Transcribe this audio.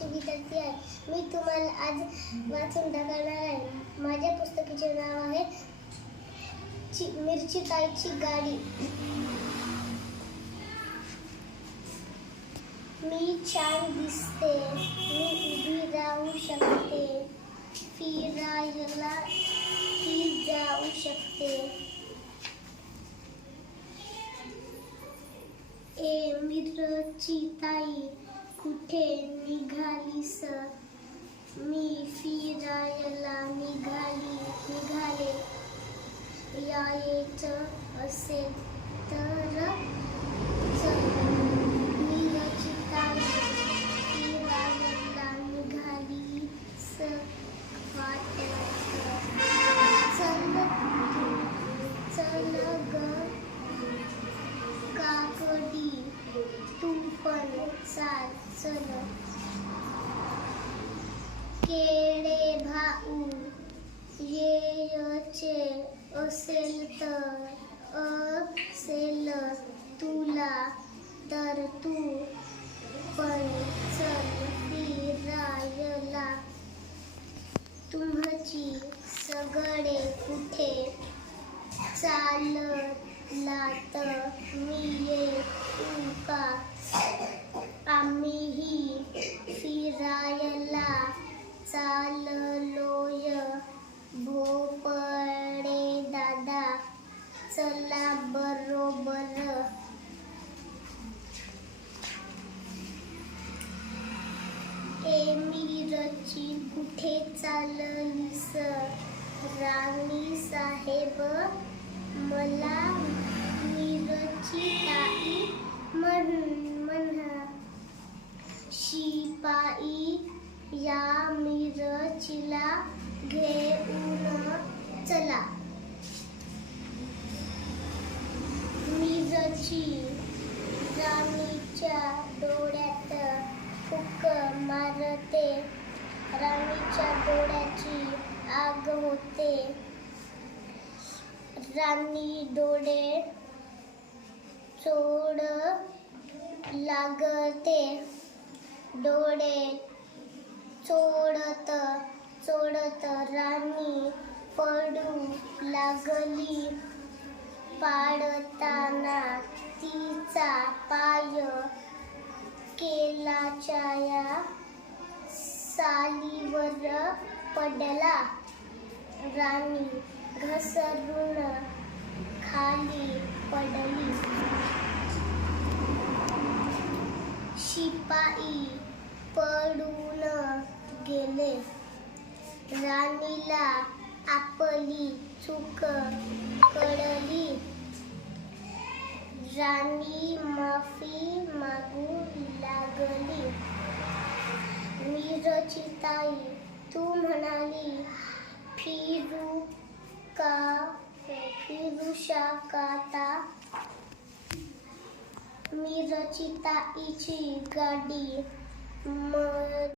वर्गाची विद्यार्थी आहे. मी तुम्हाला आज वाचून दाखवणार आहे. माझ्या पुस्तकाचे नाव आहे मिरचीताईची गाडी. मी छान दिसते, मी उभी राहू शकते, फिरायला ही जाऊ शकते. ए मिरचीताई कुठे निघालीस? मी फिरायला निघाले. यायचं असेल तर चल. मिरचीताई फिरायला निघालीस वाटतं. चल ग काकडी, तू पण चल. केळे भाऊ यायचे असेल तुला तर तू पण चल फिरायला. तुम्ही सगळे कुठे चाललात? मी येऊ का? आम्हीही फिरायला चाललोय. भोपळे दादा चला बरोबर. ए मिरची कुठे चाललीस? राणी साहेब मला मिरचीताई म्हणा. शिपाई या मिरचीला घेऊन चला. मिरची राणीच्या डोळ्यात फूक मारते. राणीच्या डोळ्याची आग होते. राणी डोळे चोळ लागते. डोळे चोळत राणी पडू लागली. पाडताना तिचा पाय केलाच्या सालीवर पडला. राणी घसरून खाली पडली. शिपाई पळून गेले. राणीला आपली चूक कळली. राणी माफी मागू लागली. मिरचीताई तू म्हणाली फिरू शकता. मिरचीताईची गाडी